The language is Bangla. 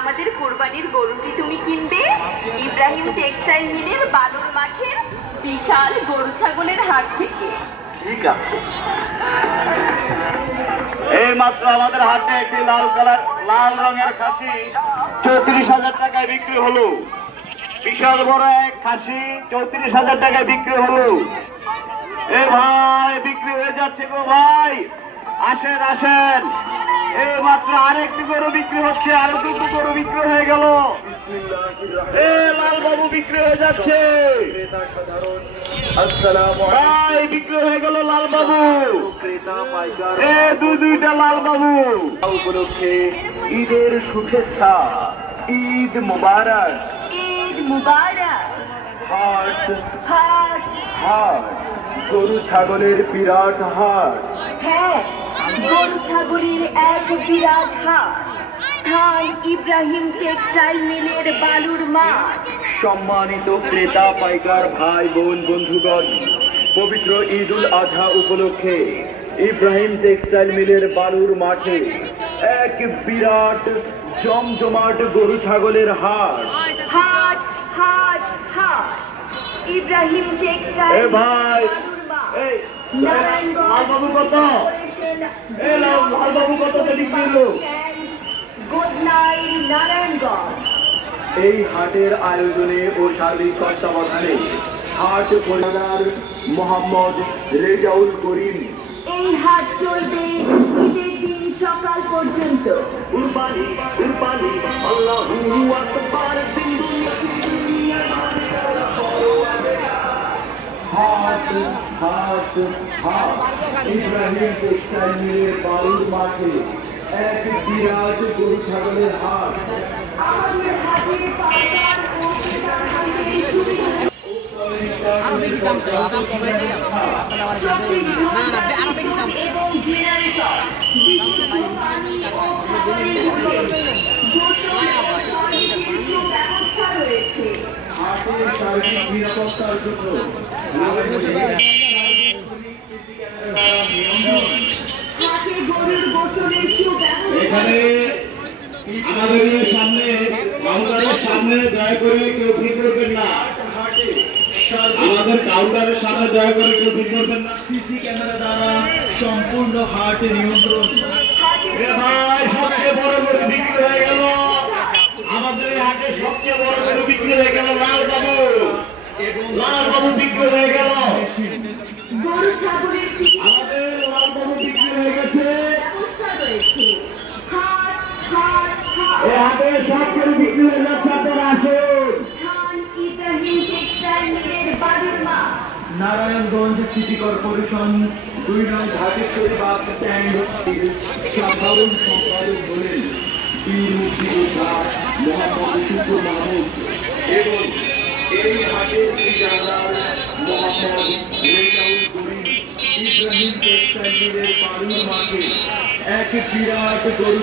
আমাদের কোরবানির গরুটি তুমি কিনবে ইব্রাহিম টেক্সটাইল মিলের বালুর মাঠের বিশাল গরু ছাগলের হাট থেকে। ঠিক আছে। এই মাত্র আমাদের হাটে একটি লাল রঙের খাসি 34,000 টাকায় বিক্রি হলো। বিশাল বড় এক খাসি 34,000 টাকায় বিক্রি হলো। এ ভাই বিক্রি হয়ে যাচ্ছে গো ভাই, আসেন আসেন। এই মাত্র আরেকটি গরু বিক্রি হচ্ছে, আরো দুটো গরু বিক্রি হয়ে গেল। এ লাল বাবু বিক্রি হয়ে যাচ্ছে ভাই, বিক্রি হয়ে গেল লাল বাবু। এ দুইটা লাল বাবু উপলক্ষে ঈদের শুভেচ্ছা, ঈদ মুবারক। ঈদ মুবারক। হাট হাট হাট, গরু ছাগলের বিরাট হাট। হ্যাঁ, গরু ছাগলের এক বিরাট হাট। স্থান ইব্রাহিম টেক্সটাইল মিলের বালুর মাঠ। সম্মানিত ক্রেতা পাইকার ভাই বোন বন্ধুগণ, পবিত্র ঈদ উল আজহা উপলক্ষে ইব্রাহিম টেক্সটাইল মিলের বালুর মাঠে এক বিরাট জমজমাট গরু ছাগলের হাট। হাট হাট হাট, ইব্রাহিম টেক্সটাইল এ ভাই, এই লাল বাবু কত? এই লাল বাবু কত বিক্রি হলো? নারায়ণগঞ্জ। এই হাটের আয়োজনে ও সার্বিক তত্ত্বাবধানে হাট পরিচালক মোহাম্মদ রেজাউল করিম। এই হাট চলবে ঈদের দিন সকাল পর্যন্ত। কুরবানি কুরবানি আল্লাহু আকবার। হাট হাট হাট, ইব্রাহিম টেক্সটাইল মিলের বালুর মাঠে এক বিরাট গরু ছাগলের হাট। আমাদের হাটে বাজার ও ক্রেতাদের সুবিধা। এবং জেনারেটর, বিশুদ্ধ পানি ও খাবারের বোতল ও সার্ভিসের সুব্যবস্থা রয়েছে। হাটের সার্বিক নিরাপত্তার জন্য হাটে গরুর গোসলের সুব্যবস্থা। এখানে আমাদের সামনে কাউন্টারের সামনে দয়া করে কেউ ভিড় করবেন না। আমাদের কাউন্টারের সামনে দয়া করে কেউ ভিড় করবেন না। সিসি ক্যামেরা দ্বারা সম্পূর্ণ হাট নিয়ন্ত্রণ। ভাই সবচেয়ে বড় গরু বিক্রি হয়ে গেল, আমাদের এই হাটে সবচেয়ে বড় গরু বিক্রি হয়ে গেল। লাল বাবু বিক্রি হয়ে গেল। গরু ছাগলের আমাদের লাল বাবু বিক্রি হয়ে গেছে। ব্যবস্থা রয়েছে। হাট হাট হাট, এই হাটে সব গরু বিক্রি হয়ে যাচ্ছে, আপনারা আসুন। স্থান ইব্রাহিম টেক্সটাইল মিলের বালুর মাঠ। নারায়ণগঞ্জ সিটি কর্পোরেশন 2 নং ঢাকেশ্বরী বাস স্ট্যান্ড। সাধারণ সম্পাদক হলেন বীর মুক্তিযোদ্ধা মোহাম্মদ শুকুর মাহমুদ এবং এই হাটের ঠিকাদার মোহাম্মদ রেজাউল করিম। ইব্রাহিম টেক্সটাইল মিলের বালুর মাঠে এক বিরাট গরু